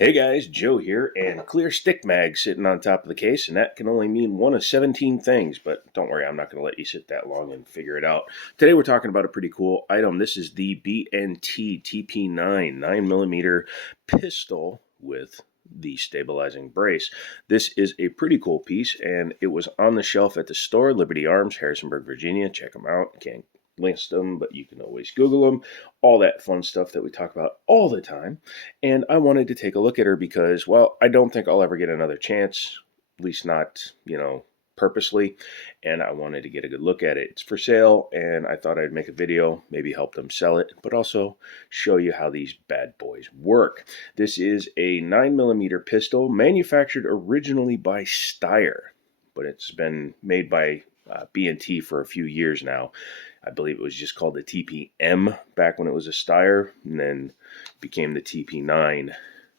Hey guys, Joe here, and clear stick mag sitting on top of the case, and that can only mean one of 17 things, but don't worry, I'm not going to let you sit that long and figure it out. Today we're talking about a pretty cool item. This is the BNT TP9 9mm pistol with the stabilizing brace. This is a pretty cool piece, and it was on the shelf at the store, Liberty Arms, Harrisonburg, Virginia. Check them out. Can't list them, but you can always Google them. All that fun stuff that we talk about all the time. And I wanted to take a look at her because, well, I don't think I'll ever get another chance, at least not, purposely. And I wanted to get a good look at it. It's for sale, and I thought I'd make a video, maybe help them sell it, but also show you how these bad boys work. This is a 9mm pistol manufactured originally by Steyr, but it's been made by B&T for a few years now. I believe it was just called the TPM back when it was a Steyr, and then became the TP9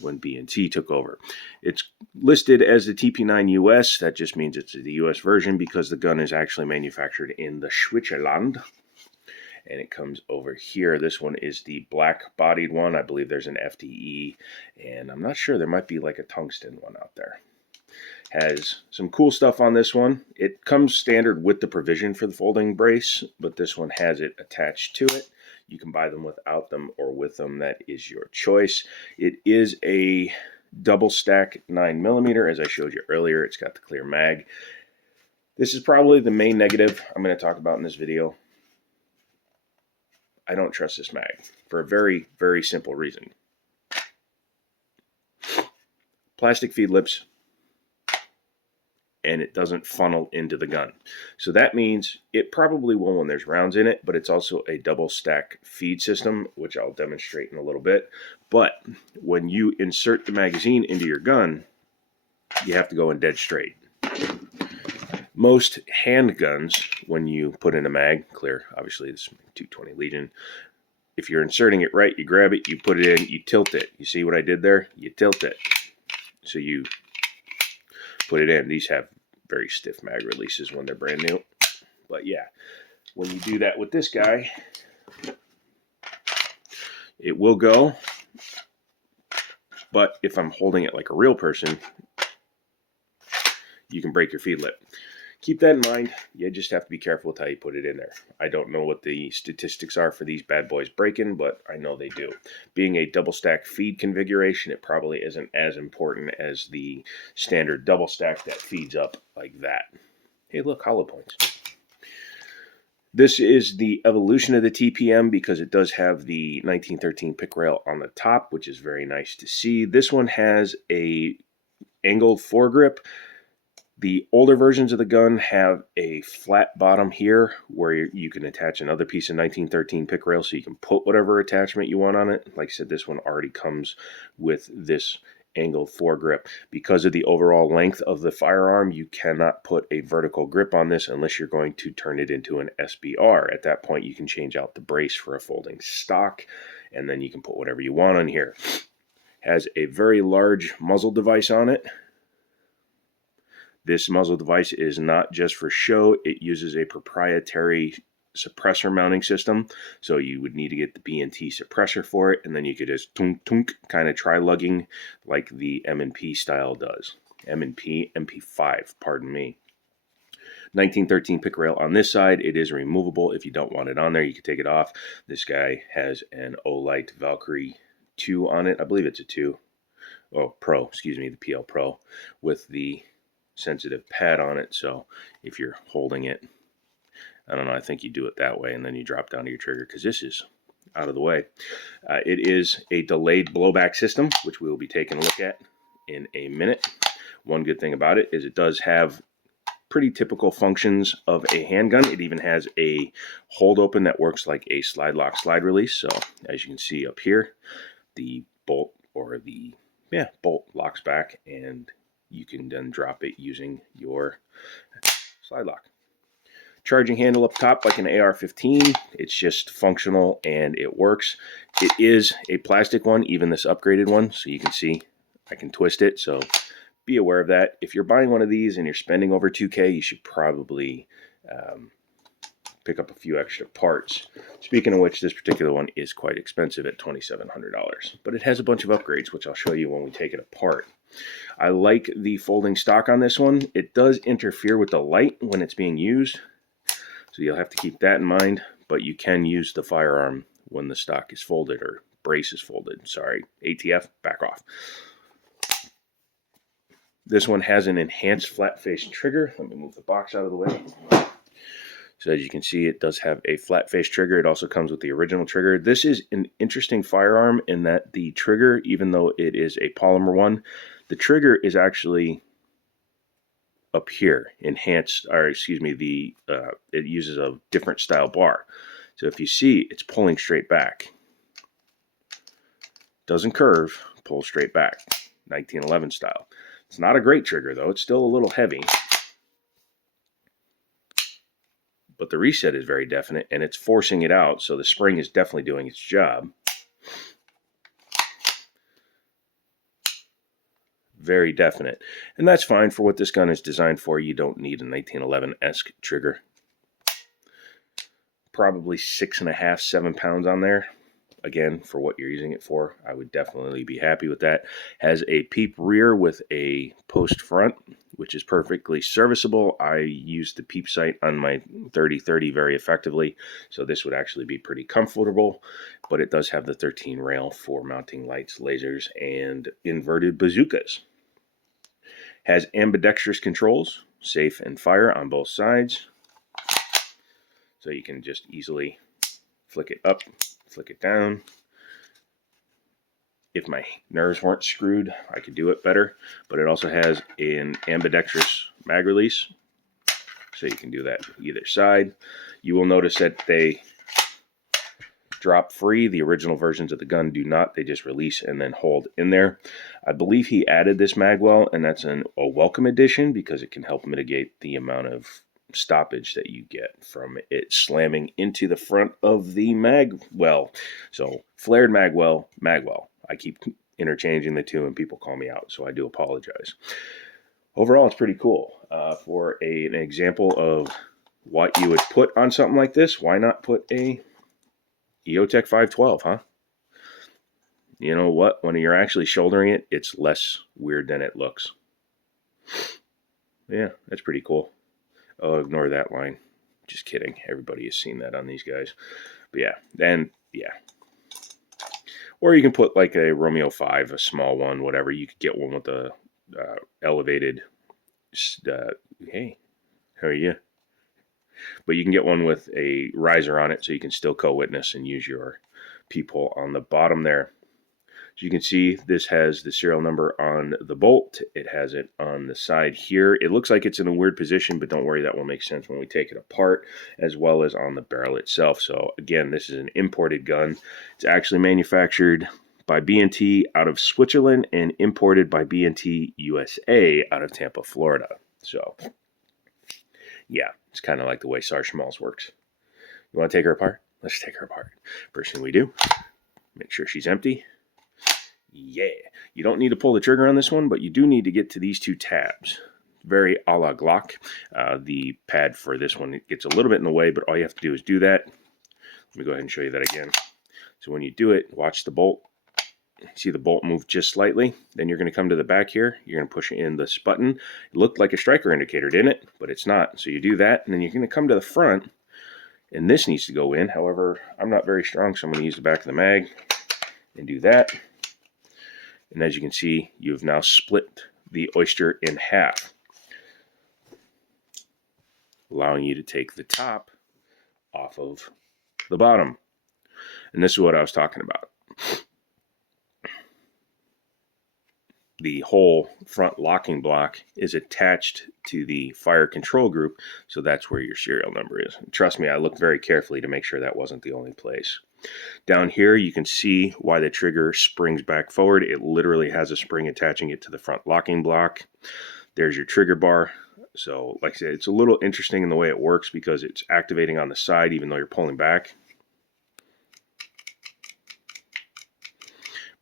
when B&T took over. It's listed as the TP9 US. That just means it's the US version because the gun is actually manufactured in the Switzerland. And it comes over here. This one is the black-bodied one. I believe there's an FDE, and I'm not sure. There might be like a tungsten one out there. Has some cool stuff on this one. It comes standard with the provision for the folding brace, but this one has it attached to it. You can buy them without them or with them. That is your choice. It is a double stack 9mm, as I showed you earlier. It's got the clear mag. This is probably the main negative I'm going to talk about in this video. I don't trust this mag for a very, very simple reason. Plastic feed lips, and it doesn't funnel into the gun. So that means it probably will when there's rounds in it, but it's also a double stack feed system, which I'll demonstrate in a little bit. But when you insert the magazine into your gun, you have to go in dead straight. Most handguns, when you put in a mag, clear, obviously this 220 Legion, if you're inserting it right, you grab it, you put it in, you tilt it. You see what I did there? You tilt it. So you put it in. These have very stiff mag releases when they're brand new. But yeah, when you do that with this guy, it will go. But if I'm holding it like a real person, you can break your feed lip. Keep that in mind. You just have to be careful with how you put it in there. I don't know what the statistics are for these bad boys breaking, but I know they do. Being a double stack feed configuration, it probably isn't as important as the standard double stack that feeds up like that. Hey, look, hollow points. This is the evolution of the TPM because it does have the 1913 pick rail on the top, which is very nice to see. This one has a angled foregrip. The older versions of the gun have a flat bottom here where you can attach another piece of 1913 pick rail so you can put whatever attachment you want on it. Like I said, this one already comes with this angled foregrip. Because of the overall length of the firearm, you cannot put a vertical grip on this unless you're going to turn it into an SBR. At that point, you can change out the brace for a folding stock, and then you can put whatever you want on here. Has a very large muzzle device on it. This muzzle device is not just for show. It uses a proprietary suppressor mounting system. So you would need to get the B&T suppressor for it, and then you could just tunk tunk kind of try lugging like the M&P style does. M&P, MP5, pardon me. 1913 pick rail on this side. It is removable. If you don't want it on there, you can take it off. This guy has an Olight Valkyrie 2 on it. I believe it's a 2. Oh, Pro, excuse me, the PL Pro with the sensitive pad on it. So if you're holding it, I don't know, I think you do it that way and then you drop down to your trigger because this is out of the way. It is a delayed blowback system, which we will be taking a look at in a minute. One good thing about it is it does have pretty typical functions of a handgun. It even has a hold open that works like a slide lock slide release. So as you can see up here, the bolt or the bolt locks back, and you can then drop it using your slide lock. Charging handle up top like an AR-15. It's just functional and it works. It is a plastic one, even this upgraded one. So you can see I can twist it. So be aware of that. If you're buying one of these and you're spending over $2K, you should probably pick up a few extra parts. Speaking of which, this particular one is quite expensive at $2,700, but it has a bunch of upgrades, which I'll show you when we take it apart. I like the folding stock on this one. It does interfere with the light when it's being used, so you'll have to keep that in mind, but you can use the firearm when the stock is folded, or brace is folded. Sorry, ATF, back off. This one has an enhanced flat face trigger. Let me move the box out of the way. So as you can see, it does have a flat face trigger. It also comes with the original trigger. This is an interesting firearm in that the trigger, even though it is a polymer one, the trigger is actually up here, enhanced, or excuse me, it uses a different style bar. So if you see, it's pulling straight back. Doesn't curve, pulls straight back, 1911 style. It's not a great trigger though, it's still a little heavy. But the reset is very definite, and it's forcing it out, so the spring is definitely doing its job. Very definite. And that's fine for what this gun is designed for. You don't need a 1911-esque trigger. Probably 6.5, 7 pounds on there. Again, for what you're using it for, I would definitely be happy with that. Has a peep rear with a post front, which is perfectly serviceable. I use the peep sight on my 3030 very effectively, so this would actually be pretty comfortable, but it does have the 13 rail for mounting lights, lasers, and inverted bazookas. Has ambidextrous controls, safe and fire on both sides, so you can just easily flick it up, flick it down. If my nerves weren't screwed, I could do it better, but it also has an ambidextrous mag release, so you can do that either side. You will notice that they drop free. The original versions of the gun do not. They just release and then hold in there. I believe he added this magwell, and that's a welcome addition because it can help mitigate the amount of stoppage that you get from it slamming into the front of the magwell. So flared magwell. I keep interchanging the two and people call me out, so I do apologize. Overall, it's pretty cool. For an example of what you would put on something like this, why not put a EOTech 512, huh? You know what? When you're actually shouldering it, it's less weird than it looks. Yeah, that's pretty cool. Oh, ignore that line. Just kidding. Everybody has seen that on these guys. But yeah, then, yeah. Or you can put like a Romeo 5, a small one, whatever. You could get one with a elevated, hey, how are you? But you can get one with a riser on it, so you can still co-witness and use your peephole on the bottom there. So you can see this has the serial number on the bolt. It has it on the side here. It looks like it's in a weird position, but don't worry, that will make sense when we take it apart, as well as on the barrel itself. So again, this is an imported gun. It's actually manufactured by B&T out of Switzerland and imported by B&T USA out of Tampa, Florida. So yeah, it's kind of like the way Sarge Schmalz works. You want to take her apart? Let's take her apart. First thing we do, make sure she's empty. Yeah, you don't need to pull the trigger on this one, but you do need to get to these two tabs. Very a la Glock. The pad for this one, it gets a little bit in the way, but all you have to do is do that. Let me go ahead and show you that again. So when you do it, watch the bolt. See the bolt move just slightly. Then you're going to come to the back here. You're going to push in this button. It looked like a striker indicator, didn't it? But it's not. So you do that, and then you're going to come to the front, and this needs to go in. However, I'm not very strong, so I'm going to use the back of the mag and do that. And as you can see, you've now split the oyster in half, allowing you to take the top off of the bottom. And this is what I was talking about. The whole front locking block is attached to the fire control group, so that's where your serial number is. And trust me, I looked very carefully to make sure that wasn't the only place. Down here, you can see why the trigger springs back forward. It literally has a spring attaching it to the front locking block. There's your trigger bar. So, like I said, it's a little interesting in the way it works because it's activating on the side even though you're pulling back.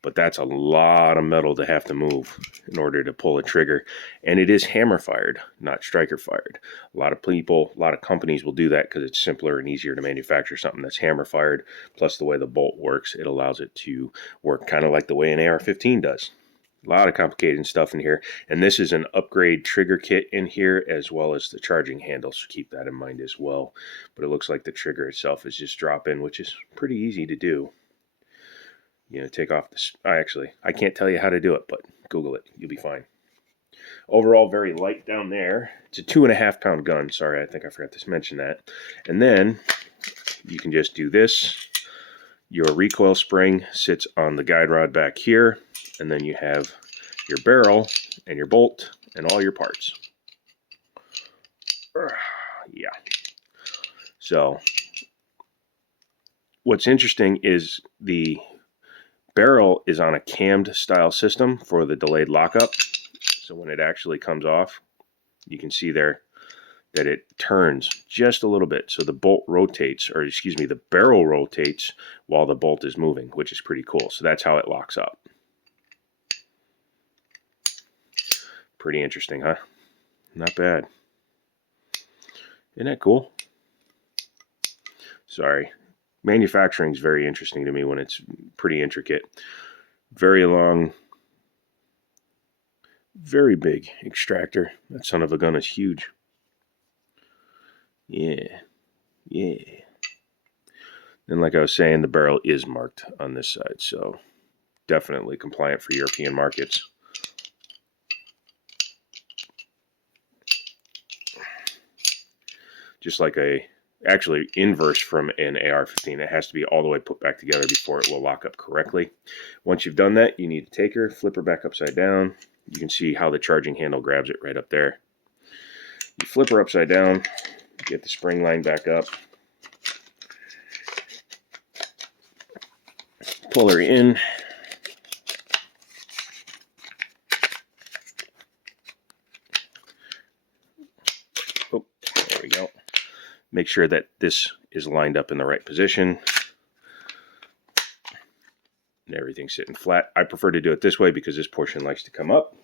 but that's a lot of metal to have to move in order to pull a trigger. And it is hammer fired, not striker fired. A lot of people, a lot of companies will do that because it's simpler and easier to manufacture something that's hammer fired. Plus the way the bolt works, it allows it to work kind of like the way an AR-15 does. A lot of complicated stuff in here. And this is an upgrade trigger kit in here, as well as the charging handle, so keep that in mind as well. But it looks like the trigger itself is just drop in, which is pretty easy to do. You know, take off this. I can't tell you how to do it, but Google it. You'll be fine. Overall, very light down there. It's a 2.5 pound gun. Sorry, I think I forgot to mention that. And then you can just do this. Your recoil spring sits on the guide rod back here, and then you have your barrel and your bolt and all your parts. Yeah. So what's interesting is the barrel is on a cammed style system for the delayed lockup. So when it actually comes off, you can see there that it turns just a little bit. So the bolt rotates, or excuse me, the barrel rotates while the bolt is moving, which is pretty cool. So that's how it locks up. Pretty interesting, huh? Not bad. Isn't that cool? Sorry. Manufacturing is very interesting to me when it's pretty intricate. Very long, very big extractor. That son of a gun is huge. Yeah. And like I was saying, the barrel is marked on this side, so definitely compliant for European markets. Just like actually inverse from an AR-15, it has to be all the way put back together before it will lock up correctly. Once you've done that, you need to take her, flip her back upside down. You can see how the charging handle grabs it right up there. You flip her upside down, get the spring line back up, pull her in, oh, there we go. Make sure that this is lined up in the right position and everything's sitting flat. I prefer to do it this way because this portion likes to come up.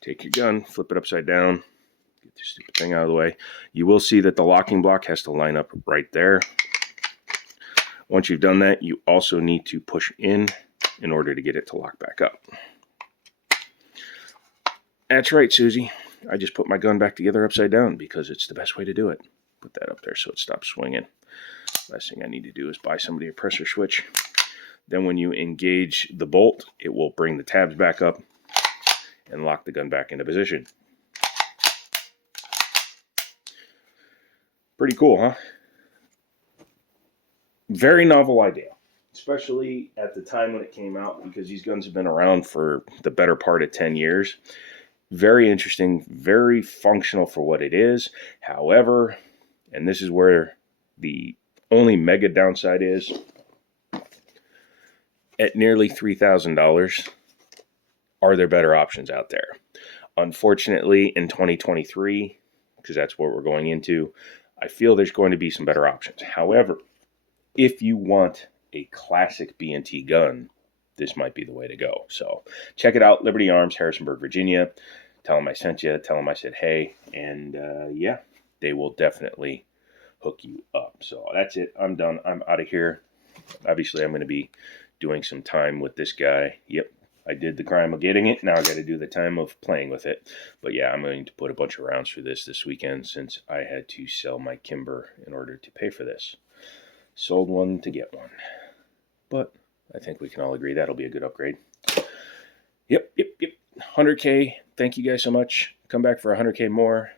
Take your gun, flip it upside down, get this stupid thing out of the way. You will see that the locking block has to line up right there. Once you've done that, you also need to push in order to get it to lock back up. That's right, Susie. I just put my gun back together upside down because it's the best way to do it. Put that up there so it stops swinging. Last thing I need to do is buy somebody a pressure switch. Then when you engage the bolt, it will bring the tabs back up and lock the gun back into position. Pretty cool, huh? Very novel idea, especially at the time when it came out, because these guns have been around for the better part of 10 years. Very interesting, very functional for what it is. However, and this is where the only mega downside is, at nearly $3,000, are there better options out there? Unfortunately, in 2023, because that's what we're going into, I feel there's going to be some better options. However, if you want a classic B&T gun, this might be the way to go. So check it out, Liberty Arms, Harrisonburg, Virginia. Tell them I sent you, tell them I said hey, and yeah, they will definitely hook you up. So that's it. I'm done. I'm out of here. Obviously, I'm going to be doing some time with this guy. Yep, I did the crime of getting it. Now I got to do the time of playing with it. But yeah, I'm going to put a bunch of rounds for this weekend since I had to sell my Kimber in order to pay for this. Sold one to get one. But I think we can all agree that'll be a good upgrade. Yep. 100K. Thank you guys so much. Come back for 100K more.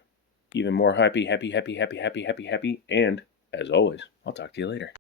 Even more happy. And as always, I'll talk to you later.